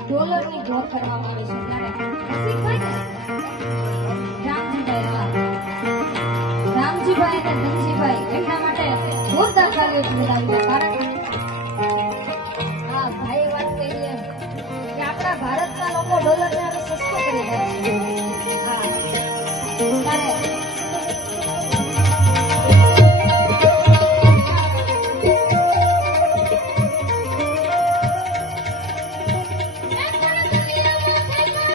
ડોલરની જોર કરવામાં આવે છે ત્યારે રામજીભાઈ અને ધનજીભાઈ એમના માટે જોરદાર કાર્ય જોડાવ્યું. કારણ હા ભાઈ વાત કરી કે આપણા ભારતના લોકો ડોલર